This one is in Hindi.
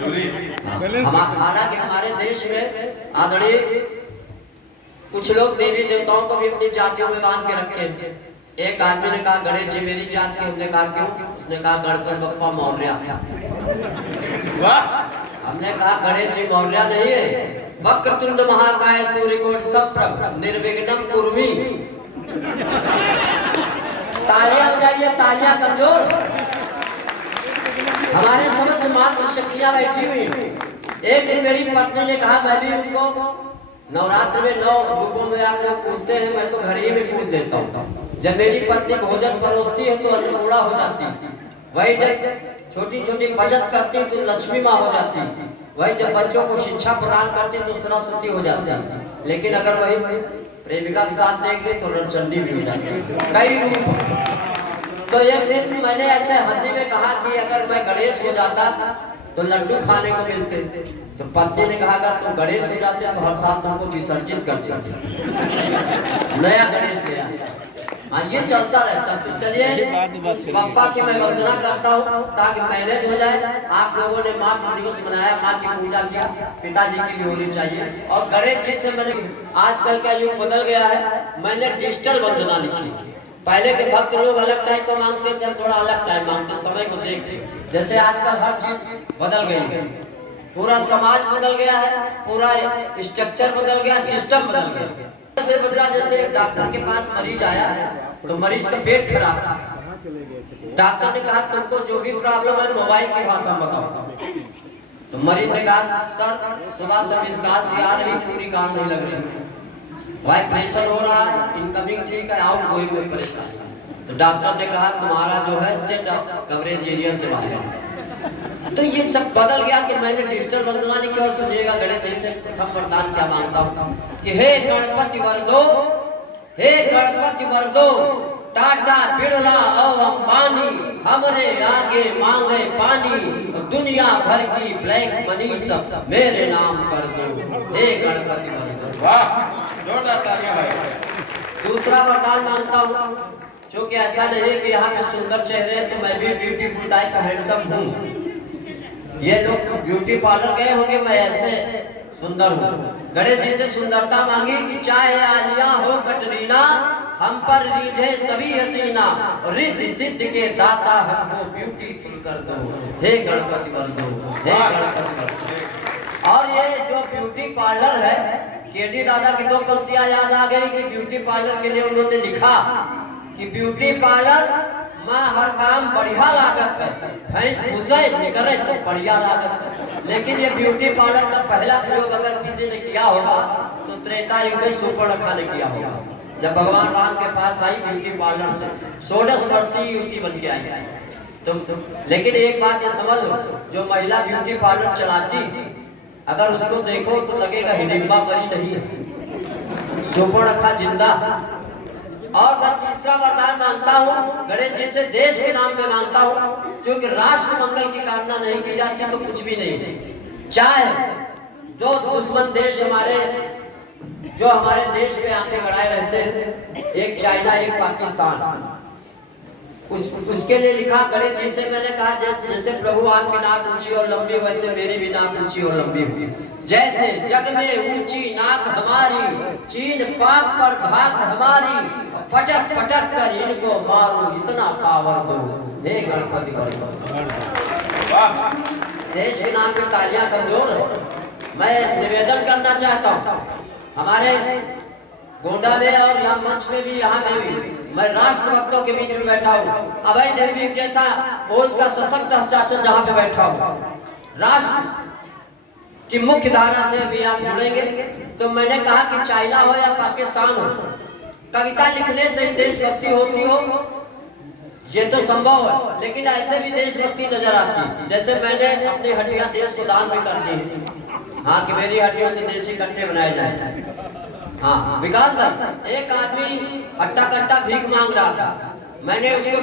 हालांकि हमारे देश में आदरणीय कुछ लोग देवी देवताओं को भी अपनी जातियों में बांध के रखे हैं। एक आदमी ने कहा गणेश जी मेरी जात की, हमने कहा क्यों? उसने कहा गणपति बप्पा मौर्य। हमने कहा गणेश जी मौर्य नहीं है, वक्रतुंड महाकाय सूर्यकोटि समप्रभ निर्विघ्नं कुर्मी। तालियां बजाइए, तालियां कमजोर। हमारे समझ मात्र शक्तियां बैठी हुई। एक दिन मेरी पत्नी ने कहा, मैं भी उनको नवरात्र में 9 रूपों में आप लोग पूछते हैं, मैं तो घर ही में पूछ देता हूँ। जब मेरी पत्नी भोजन परोसती है तो अन्नपूर्णा हो जाती, वही जब छोटी छोटी बचत करती तो लक्ष्मी माँ हो जाती, वही जब बच्चों को शिक्षा प्रदान करती तो सरस्वती हो जाती। लेकिन अगर वही प्रेमिका के साथ देख ले तो रणचंडी भी हो जाती, कई रूप। तो एक दिन मैंने ऐसे हंसी में कहा कि अगर मैं गणेश हो जाता तो लड्डू खाने को मिलते। तो पत्नी ने कहा अगर तुम गणेश हो जाते तो हर साल तुमको विसर्जित कर देते, नया गणेश ले आते। हाँ, ये चलता रहता। तो चलिए पप्पा की मैं वंदना करता हूँ ताकि मैनेज हो जाए। आप लोगों ने मातृ दिवस मनाया, माँ की पूजा किया, पिताजी की भी होनी चाहिए। और गणेश जी से मैंने, आजकल का युग बदल गया है, मैंने डिजिटल वंदना लिखी। पहले के भक्त लोग अलग टाइप को मांगते थे, थोड़ा अलग टाइप मांगते, समय को देख के। जैसे आजकल हर चीज बदल गई है, पूरा समाज बदल गया है, पूरा स्ट्रक्चर बदल गया, सिस्टम बदल गया। जैसे बदला, जैसे डॉक्टर के पास मरीज आया तो मरीज का पेट खराब था। डॉक्टर ने कहा तुमको जो भी प्रॉब्लम है मोबाइल की भाषा में बताओ। तो मरीज ने कहा सर सुबह से मिसकाल से आ रही, पूरी काम नहीं लग रही, भाई प्रेशर हो रहा है, इनकमिंग ठीक है, आउट गोइंग में परेशानी। तो डॉक्टर ने कहा तुम्हारा जो है सेट ऑफ कवरेज एरिया से बाहर है। तो ये सब बदल गया कि मैंने डिजिटल वंदना लिखी। और सुनिएगा गणेश जी से प्रथम वरदान क्या मांगता हूँ कि हे गणपति वरदो, हे गणपति वरदो, टाटा बिड़ला और अंबानी हमरे आगे मांगे पानी, दुनिया भर की ब्लैक मनी सब मेरे नाम कर दो, हे गणपति वरदो। वाह, जोरदार तालियां भाई। दूसरा वरदान मांगता हूँ, क्योंकि ऐसा नहीं कि यहाँ पे सुंदर चेहरे हैं तो मैं भी ब्यूटीफुल टाइप का हैंडसम हूँ। ये लोग ब्यूटी पार्लर गए होंगे, मैं ऐसे सुंदर हूँ। गणेश जी से सुंदरता मांगी कि चाहे आलिया हो कटरीना, हम पर रीझे सभी हसीना, रिद्धि सिद्धि के दाता हमको ब्यूटीफुल कर दो, हे गणपति वरदो, हे गणपति वरदो। और ये जो ब्यूटी पार्लर है, केडी दादा की 2 पंक्तियां याद आ गई कि ब्यूटी पार्लर के लिए उन्होंने लिखा कि ब्यूटी पार्लर माँ हर काम बढ़िया लागत है, भैंस घुसे निकले तो बढ़िया लागत है। लेकिन ये ब्यूटी पार्लर का पहला प्रयोग अगर किसी ने किया होगा तो त्रेता युग में सुपर्णखा ने किया होगा, जब भगवान राम के पास आई ब्यूटी पार्लर से 16 वर्षीय युवती बन के आई। तो लेकिन एक बात ये समझ लो, जो महिला ब्यूटी पार्लर चलाती अगर उसको देखो तो लगेगा हिडिंबा मरी नहीं है, सुपर्णखा जिंदा। और मैं तीसरा वरदान मांगता हूँ गणेश जी से, देश के नाम पे मांगता हूँ, क्योंकि राष्ट्र मंगल की कामना नहीं की जाती तो कुछ भी नहीं। चाहे जो दुश्मन देश हमारे, जो हमारे देश पे आंखें गड़ाए रहते हैं, एक चाइना एक पाकिस्तान, उसके लिए लिखा गणेश जी से मैंने कहा जैसे प्रभु आपकी नाक ऊंची और लंबी वैसे मेरी भी नाक ऊंची और लंबी हुई। जैसे जग में ऊंची नाक हमारी, चीन पाक पर धाक हमारी, पटक पटक कर इनको मारो इतना पावर दो, हे गणपति वरदो। देश के नाम पे तालियां कमजोर है। मैं निवेदन करना चाहता हूँ, हमारे गोंडा में और यहाँ मंच में भी, यहाँ में भी मैं राष्ट्र भक्तों के बीच में बैठा हूँ। अभय निर्भीक जैसा ओज का सशक्त हस्ताक्षर जहाँ पे बैठा हूँ, राष्ट्र की मुख्य धारा से भी आप जुड़ेंगे। तो मैंने कहा कि चाइना हो या पाकिस्तान हो, कविता लिखने से देशभक्ति होती हो ये तो संभव है, लेकिन ऐसे भी देशभक्ति नजर आती है। जैसे मैंने अपनी हड्डियां देश को दान में कर दी, हाँ कि मेरी हड्डियों से देसी कट्टे बनाए जाए। हाँ विकास भाई, एक आदमी हट्टा कट्टा भीख मांग रहा था, मैंने उसको